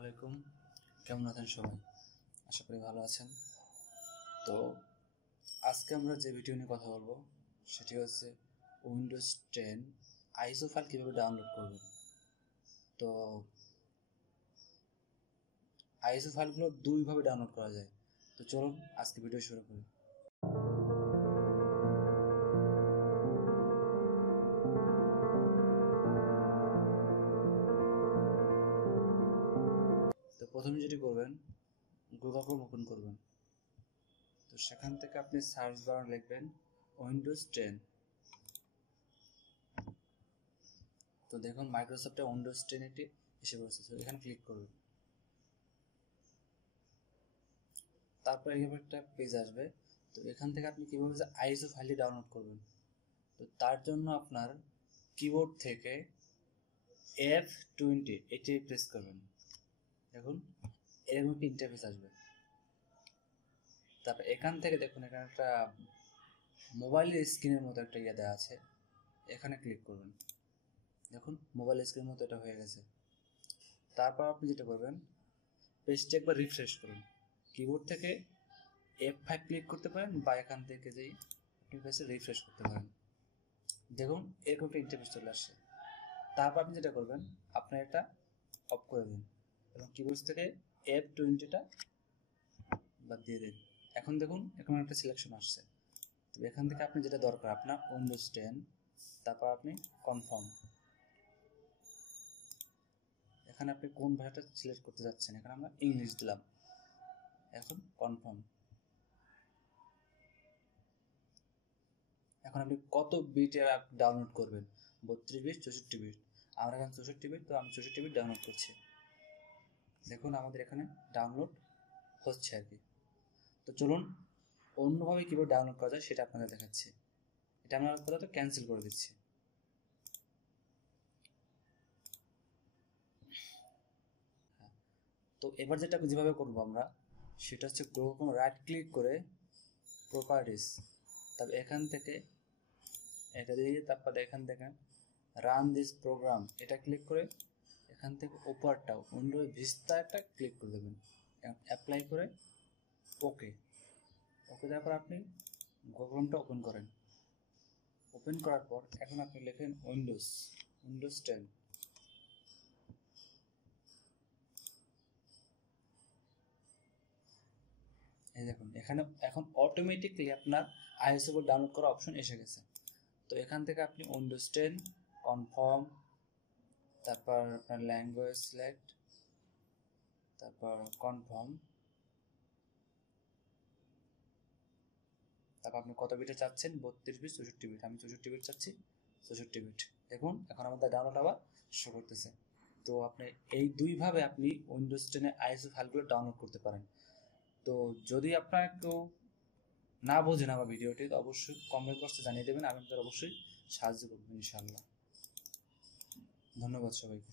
আলাইকুম, কেমন আছেন সবাই? আশা করি ভালো আছেন। তো আজকে আমরা যে ভিডিও নিয়ে কথা বলবো সেটি হচ্ছে উইন্ডোজ 10 আইসো ফাইল কীভাবে ডাউনলোড করবেন। তো আইসো ফাইলগুলো দুইভাবে ডাউনলোড করা যায়। তো চলুন আজকে ভিডিও শুরু করি। তো প্রথমে যেটি করবেন, গুগল ক্রোম ওপেন করবেন। তো সেখান থেকে আপনি সার্চ বারে লিখবেন উইন্ডোজ 10। তো দেখুন মাইক্রোসফটে উইন্ডোজ 10 এটি এসে পড়েছে। তো এখানে ক্লিক করবেন। তারপর এইভাবে একটা পেজ আসবে। তো এখান থেকে আপনি কীভাবে আইসো ফাইলটি ডাউনলোড করবেন। তো তার জন্য আপনার কিবোর্ড থেকে F20 এটি প্রেস করবেন। দেখুন এরকম একটি ইন্টারফেস আসবে। তারপর এখান থেকে দেখুন এখানে একটা মোবাইলের স্ক্রিনের মতো একটা ইয়ে দেওয়া আছে, এখানে ক্লিক করবেন। দেখুন মোবাইল স্ক্রিনের মতো এটা হয়ে গেছে। তারপর আপনি যেটা করবেন, পেজটি একবার রিফ্রেশ করুন। কিবোর্ড থেকে F5 ক্লিক করতে পারেন বা এখান থেকে যেই আপনি পেজে রিফ্রেশ করতে পারেন। দেখুন এরকম একটা ইন্টারফেস চলে আসছে। তারপর আপনি যেটা করবেন, আপনার এটা অফ করে দিন এবং কিবোর্ড থেকে F20টা বাদ দিয়ে দিন। এখন দেখুন এরকম একটা সিলেকশন আসছে। তো এখান থেকে আপনি যেটা দরকার আপনার উইন্ডোজ 10, তারপর আপনি কনফার্ম। এখানে আপনি কোন ভাষাটা সিলেক্ট করতে যাচ্ছেন, এখানে আমরা ইংলিশ দিলাম। এখন কনফার্ম। এখন আপনি কত বিটে ডাউনলোড করবেন, 32 বিট 64 বিট। আমরা এখন 64 বিট, তো আমি 64 বিট ডাউনলোড করছি। দেখুন আমাদের এখানে ডাউনলোড হচ্ছে আর কি। তো চলুন অন্যভাবে কীভাবে ডাউনলোড করা যায় সেটা আপনাদের দেখাচ্ছি। এটা আমরা আপাতত ক্যান্সেল করে দিচ্ছি। তো এবার যেটা যেভাবে করবো আমরা, সেটা হচ্ছে গুগল রাইট ক্লিক করে প্রপার্টিস, তবে এখান থেকে এটা দিয়ে তারপর এখান থেকে রান দিস প্রোগ্রাম এটা ক্লিক করে এখান থেকে উপরটা উইন্ডোজ ভিস্তা একটা ক্লিক করে দেবেন। অ্যাপ্লাই করে ওকে তারপর আপনি গুগলটা ওপেন করেন। ওপেন করার পর এখন আপনি লেখেন উইন্ডোজ 10। এই দেখুন এখানে এখন অটোমেটিকলি আপনার আইএসও ডাউনলোড করা অপশন এসে গেছে। তো এখান থেকে আপনি উইন্ডোজ 10 কনফার্ম, তারপর আপনার ল্যাঙ্গুয়েজ সিলেক্ট, তারপর কনফার্ম, তারপর আপনি কত বিটে চাচ্ছেন, 32 বিট 64 বিট। আমি 64 বিট চাচ্ছি, 64 বিট। দেখুন এখন আমাদের ডাউনলোড আবার শো করতেছে। তো আপনি এই দুইভাবে আপনি উইন্ডোজ 10 আইএসও ফাইলগুলো ডাউনলোড করতে পারেন। তো যদি আপনার কেউ না বোঝেন আমার ভিডিওটি, তো অবশ্যই কমেন্ট বক্সে জানিয়ে দেবেন, আমি আপনাদের অবশ্যই সাহায্য করবো ইনশাআল্লাহ। ধন্যবাদ সবাইকে।